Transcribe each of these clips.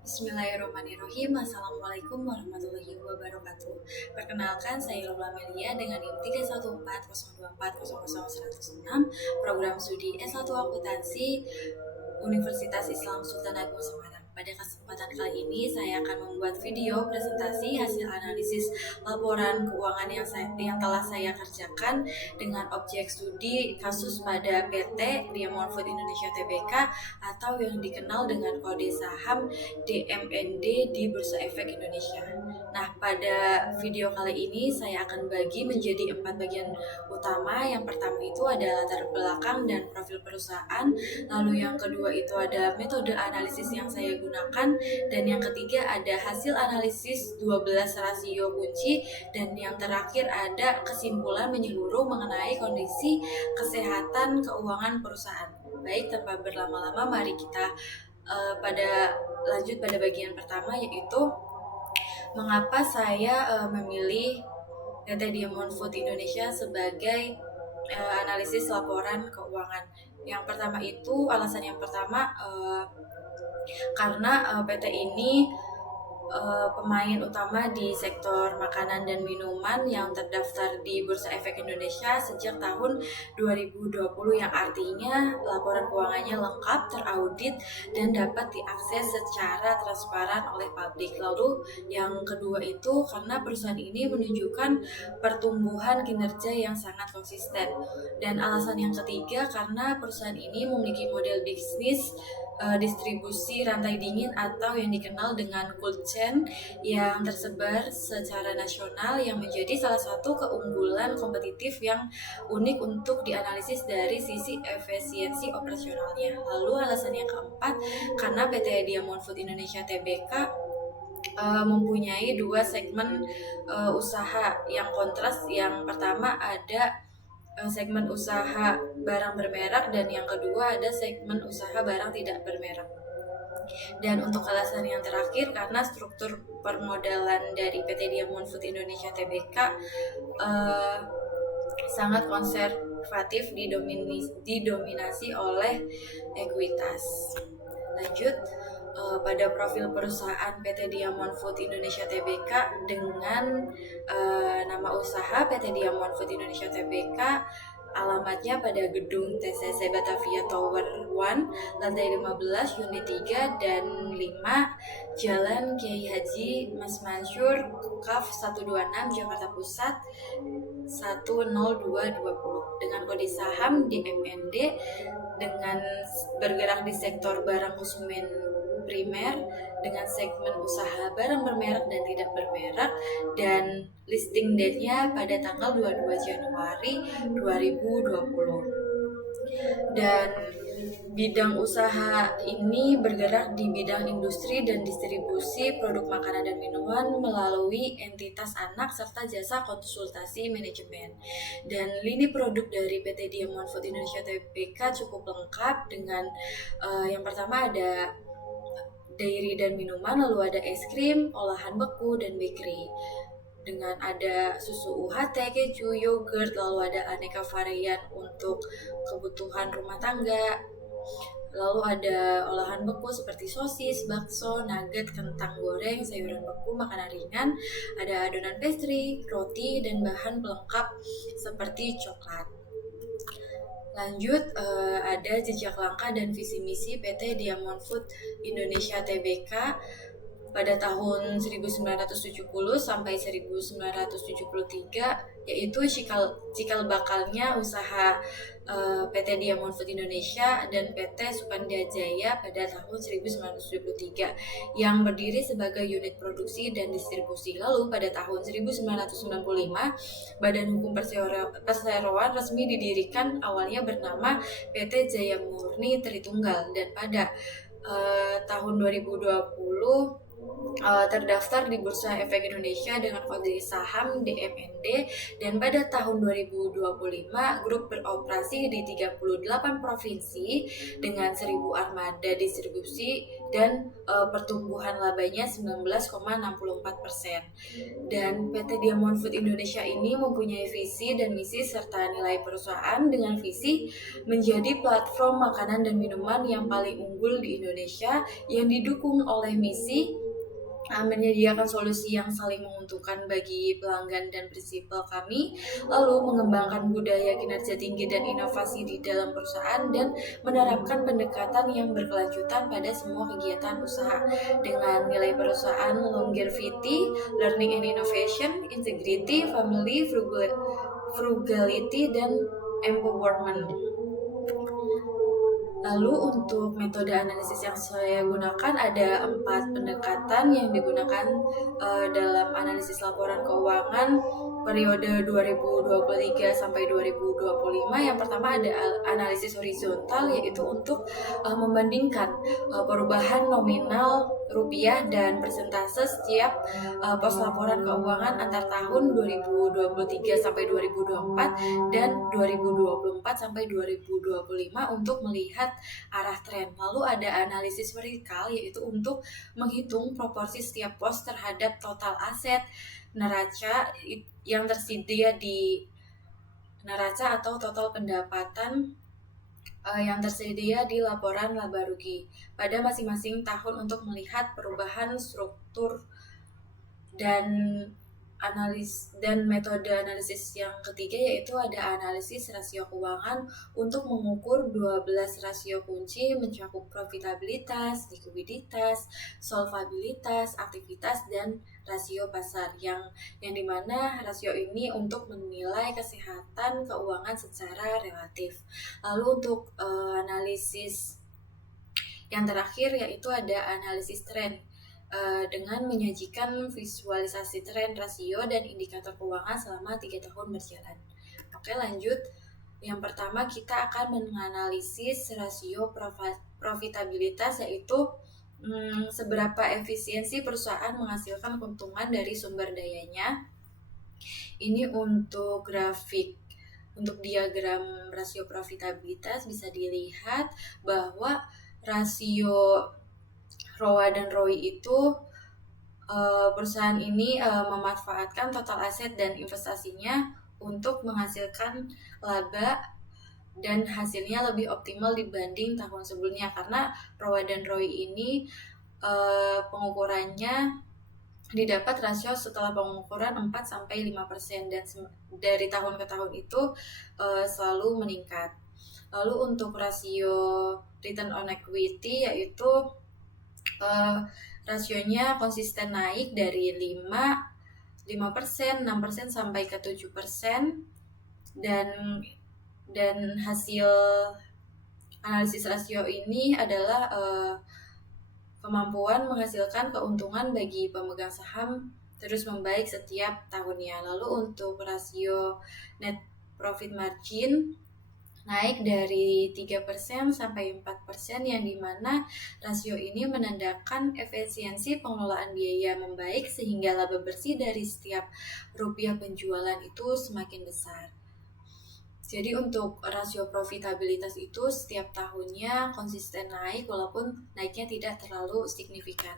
Bismillahirrahmanirrahim. Assalamualaikum warahmatullahi wabarakatuh. Perkenalkan, saya Lola Melia dengan NIM 31402402106, program studi S1 Akuntansi Universitas Islam Sultan Agung Semarang. Pada kesempatan kali ini saya akan membuat video presentasi hasil analisis laporan keuangan yang telah saya kerjakan dengan objek studi kasus pada PT Diamond Food Indonesia Tbk atau yang dikenal dengan kode saham DMND di Bursa Efek Indonesia. Nah, pada video kali ini saya akan bagi menjadi 4 bagian utama. Yang pertama itu ada latar belakang dan profil perusahaan, lalu yang kedua itu ada metode analisis yang saya gunakan, dan yang ketiga ada hasil analisis 12 rasio kunci, dan yang terakhir ada kesimpulan menyeluruh mengenai kondisi kesehatan keuangan perusahaan. Baik, tanpa berlama-lama mari kita lanjut pada bagian pertama, yaitu mengapa saya memilih PT Diamond Food Indonesia sebagai analisis laporan keuangan. Yang pertama itu, alasan yang pertama karena PT ini pemain utama di sektor makanan dan minuman yang terdaftar di Bursa Efek Indonesia sejak tahun 2020, yang artinya laporan keuangannya lengkap, teraudit, dan dapat diakses secara transparan oleh publik. Lalu yang kedua itu karena perusahaan ini menunjukkan pertumbuhan kinerja yang sangat konsisten. Dan alasan yang ketiga karena perusahaan ini memiliki model bisnis distribusi rantai dingin atau yang dikenal dengan cold chain yang tersebar secara nasional, yang menjadi salah satu keunggulan kompetitif yang unik untuk dianalisis dari sisi efisiensi operasionalnya. Lalu alasan yang keempat karena PT Diamond Food Indonesia Tbk mempunyai dua segmen usaha yang kontras. Yang pertama ada segmen usaha barang bermerek, dan yang kedua ada segmen usaha barang tidak bermerek. Dan untuk alasan yang terakhir karena struktur permodalan dari PT Diamond Food Indonesia Tbk sangat konservatif, didominasi oleh ekuitas. Lanjut pada profil perusahaan PT Diamond Food Indonesia Tbk dengan nama usaha PT Diamond Food Indonesia Tbk, alamatnya pada gedung TCC Batavia Tower 1, lantai 15, unit 3 dan 5, Jalan Kiai Haji Mas Mansur, Kaf 126, Jakarta Pusat 10220, dengan kode saham DMND, dengan bergerak di sektor barang konsumen primer dengan segmen usaha barang bermerek dan tidak bermerek, dan listing date-nya pada tanggal 22 Januari 2020. Dan bidang usaha ini bergerak di bidang industri dan distribusi produk makanan dan minuman melalui entitas anak serta jasa konsultasi manajemen. Dan lini produk dari PT Diamond Food Indonesia Tbk cukup lengkap dengan yang pertama ada dairy dan minuman, lalu ada es krim, olahan beku, dan bakery. Dengan ada susu UHT, keju, yogurt, lalu ada aneka varian untuk kebutuhan rumah tangga. Lalu ada olahan beku seperti sosis, bakso, nugget, kentang goreng, sayuran beku, makanan ringan, ada adonan pastry, roti, dan bahan pelengkap seperti coklat. Lanjut, ada jejak langkah dan visi misi PT Diamond Food Indonesia Tbk pada tahun 1970 sampai 1973, yaitu cikal bakalnya usaha PT Diamond Food Indonesia dan PT Supanda Jaya pada tahun 1973 yang berdiri sebagai unit produksi dan distribusi. Lalu pada tahun 1995 Badan Hukum Perseroan resmi didirikan, awalnya bernama PT Jaya Murni Tritunggal, dan pada tahun 2020 terdaftar di Bursa Efek Indonesia dengan kode saham DMND, dan pada tahun 2025 grup beroperasi di 38 provinsi dengan 1000 armada distribusi dan pertumbuhan labanya 19,64%. Dan PT Diamond Food Indonesia ini mempunyai visi dan misi serta nilai perusahaan dengan visi menjadi platform makanan dan minuman yang paling unggul di Indonesia yang didukung oleh misi menyediakan solusi yang saling menguntungkan bagi pelanggan dan prinsipal kami, lalu mengembangkan budaya kinerja tinggi dan inovasi di dalam perusahaan, dan menerapkan pendekatan yang berkelanjutan pada semua kegiatan usaha dengan nilai perusahaan longevity, learning and innovation, integrity, family, frugality, dan empowerment. Lalu untuk metode analisis yang saya gunakan ada 4 pendekatan yang digunakan dalam analisis laporan keuangan periode 2023 sampai 2025. Yang pertama ada analisis horizontal, yaitu untuk membandingkan perubahan nominal rupiah dan persentase setiap pos laporan keuangan antar tahun 2023 sampai 2024 dan 2024 sampai 2025 untuk melihat arah tren. Lalu ada analisis vertikal, yaitu untuk menghitung proporsi setiap pos terhadap total aset neraca yang tersedia di neraca atau total pendapatan yang tersedia di laporan laba rugi pada masing-masing tahun untuk melihat perubahan struktur dan metode analisis yang ketiga yaitu ada analisis rasio keuangan untuk mengukur 12 rasio kunci mencakup profitabilitas, likuiditas, solvabilitas, aktivitas, dan rasio pasar yang dimana rasio ini untuk menilai kesehatan keuangan secara relatif. Lalu untuk analisis yang terakhir yaitu ada analisis tren dengan menyajikan visualisasi tren rasio dan indikator keuangan selama 3 tahun berjalan. Oke, lanjut. Yang pertama kita akan menganalisis rasio profitabilitas, yaitu seberapa efisiensi perusahaan menghasilkan keuntungan dari sumber dayanya. Ini untuk grafik. Untuk diagram rasio profitabilitas bisa dilihat bahwa rasio ROA dan ROI itu perusahaan ini memanfaatkan total aset dan investasinya untuk menghasilkan laba dan hasilnya lebih optimal dibanding tahun sebelumnya, karena ROA dan ROI ini pengukurannya didapat rasio setelah pengukuran 4-5% dan dari tahun ke tahun itu selalu meningkat. Lalu untuk rasio return on equity yaitu rasionya konsisten naik dari 5%, 6% sampai ke 7%, dan hasil analisis rasio ini adalah kemampuan menghasilkan keuntungan bagi pemegang saham terus membaik setiap tahunnya. Lalu untuk rasio net profit margin naik dari 3% sampai 4%, yang dimana rasio ini menandakan efisiensi pengelolaan biaya membaik sehingga laba bersih dari setiap rupiah penjualan itu semakin besar. Jadi untuk rasio profitabilitas itu setiap tahunnya konsisten naik walaupun naiknya tidak terlalu signifikan.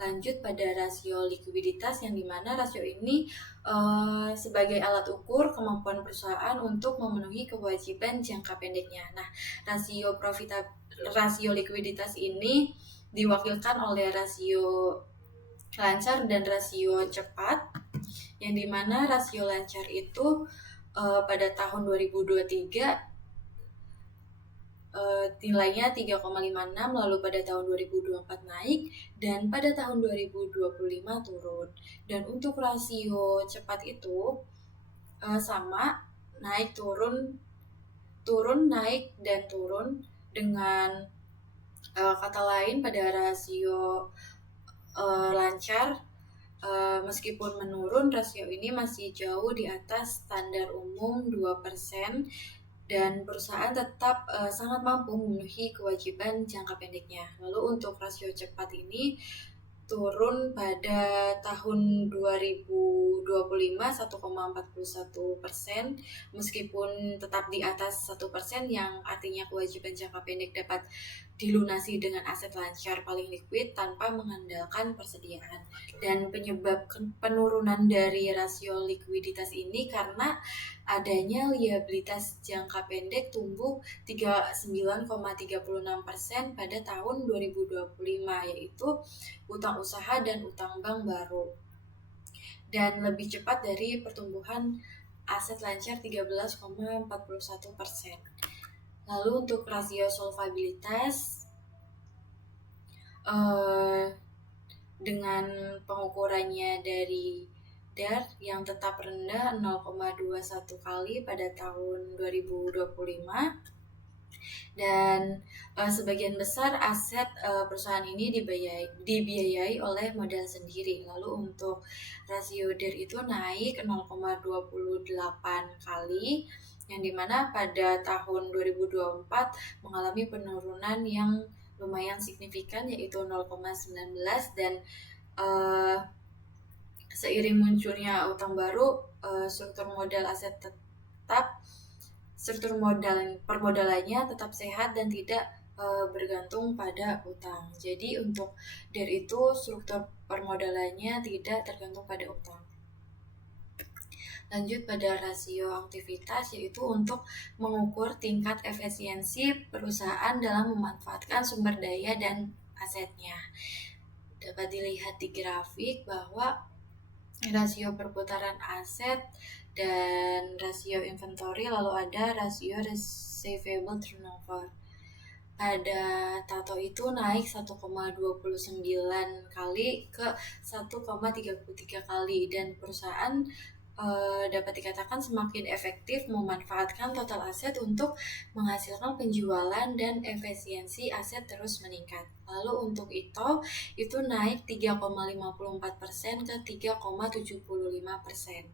Lanjut pada rasio likuiditas, yang dimana rasio ini sebagai alat ukur kemampuan perusahaan untuk memenuhi kewajiban jangka pendeknya. Nah, rasio likuiditas ini diwakilkan oleh rasio lancar dan rasio cepat, yang dimana rasio lancar itu pada tahun 2023 nilainya 3,56, lalu pada tahun 2024 naik, dan pada tahun 2025 turun. Dan untuk rasio cepat itu sama, naik turun, naik dan turun. Dengan kata lain, pada rasio lancar meskipun menurun, rasio ini masih jauh di atas standar umum 2%, dan perusahaan tetap sangat mampu memenuhi kewajiban jangka pendeknya. Lalu untuk rasio cepat ini turun pada tahun 2025 1,41%, meskipun tetap di atas 1%, yang artinya kewajiban jangka pendek dapat dilunasi dengan aset lancar paling liquid tanpa mengandalkan persediaan. Dan penyebab penurunan dari rasio likuiditas ini karena adanya liabilitas jangka pendek tumbuh 9,36% pada tahun 2025, yaitu utang usaha dan utang bank baru, dan lebih cepat dari pertumbuhan aset lancar 13,41%. Lalu untuk rasio solvabilitas dengan pengukurannya dari DAR yang tetap rendah 0,21 kali pada tahun 2025, dan sebagian besar aset perusahaan ini dibiayai oleh modal sendiri. Lalu untuk rasio DAR itu naik 0,28 kali, yang dimana pada tahun 2024 mengalami penurunan yang lumayan signifikan, yaitu 0,19, dan seiring munculnya utang baru, struktur permodalannya tetap sehat dan tidak bergantung pada utang. Jadi untuk DAR itu struktur permodalannya tidak tergantung pada utang. Lanjut pada rasio aktivitas, yaitu untuk mengukur tingkat efisiensi perusahaan dalam memanfaatkan sumber daya dan asetnya. Dapat dilihat di grafik bahwa rasio perputaran aset dan rasio inventory, lalu ada rasio receivable turnover. Pada tato itu naik 1,29 kali ke 1,33 kali, dan perusahaan dapat dikatakan semakin efektif memanfaatkan total aset untuk menghasilkan penjualan, dan efisiensi aset terus meningkat. Lalu untuk itu naik 3,54% ke 3,75%.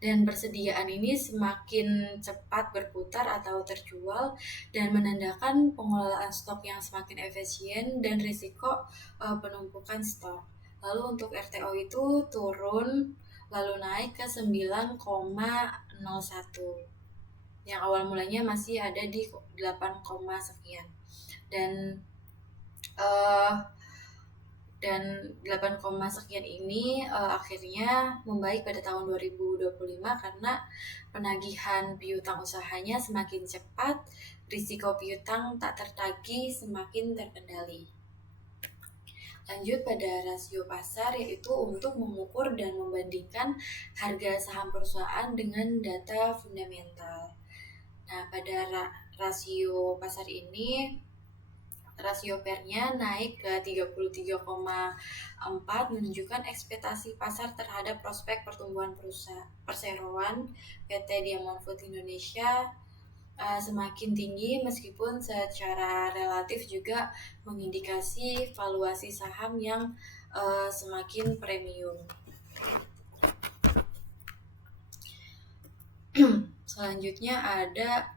Dan persediaan ini semakin cepat berputar atau terjual, dan menandakan pengelolaan stok yang semakin efisien dan risiko penumpukan stok. Lalu untuk RTO itu turun lalu naik ke 9,01, yang awal mulanya masih ada di 8, sekian, dan 8, sekian ini akhirnya membaik pada tahun 2025 karena penagihan piutang usahanya semakin cepat, risiko piutang tak tertagih semakin terkendali. Lanjut pada rasio pasar, yaitu untuk mengukur dan membandingkan harga saham perusahaan dengan data fundamental. Nah, pada rasio pasar ini, rasio PER-nya naik ke 33,4, menunjukkan ekspektasi pasar terhadap prospek pertumbuhan perseroan PT Diamond Food Indonesia semakin tinggi, meskipun secara relatif juga mengindikasi valuasi saham yang semakin premium. Selanjutnya ada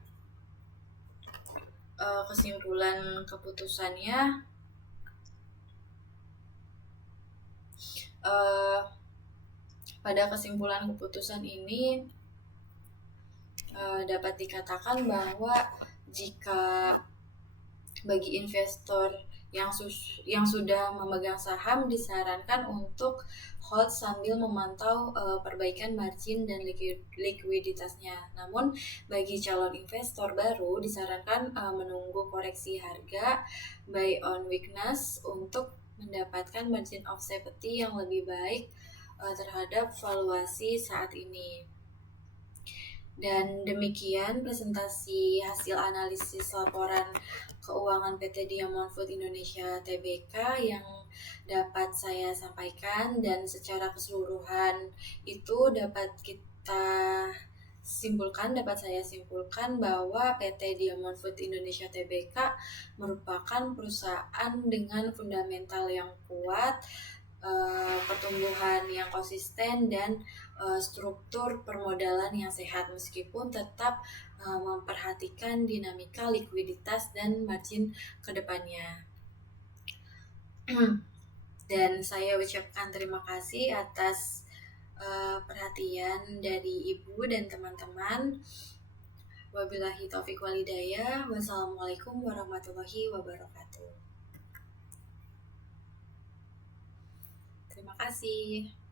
kesimpulan keputusannya. Pada kesimpulan keputusan ini dapat dikatakan bahwa jika bagi investor yang sudah memegang saham, disarankan untuk hold sambil memantau perbaikan margin dan likuiditasnya. Namun bagi calon investor baru disarankan menunggu koreksi harga buy on weakness untuk mendapatkan margin of safety yang lebih baik terhadap valuasi saat ini. Dan demikian presentasi hasil analisis laporan keuangan PT Diamond Food Indonesia Tbk yang dapat saya sampaikan, dan secara keseluruhan itu dapat saya simpulkan bahwa PT Diamond Food Indonesia Tbk merupakan perusahaan dengan fundamental yang kuat, pertumbuhan yang konsisten, dan struktur permodalan yang sehat, meskipun tetap memperhatikan dinamika likuiditas dan margin ke depannya. Dan saya ucapkan terima kasih atas perhatian dari Ibu dan teman-teman. Wabillahi taufiq walhidayah. Wassalamualaikum warahmatullahi wabarakatuh. Terima kasih.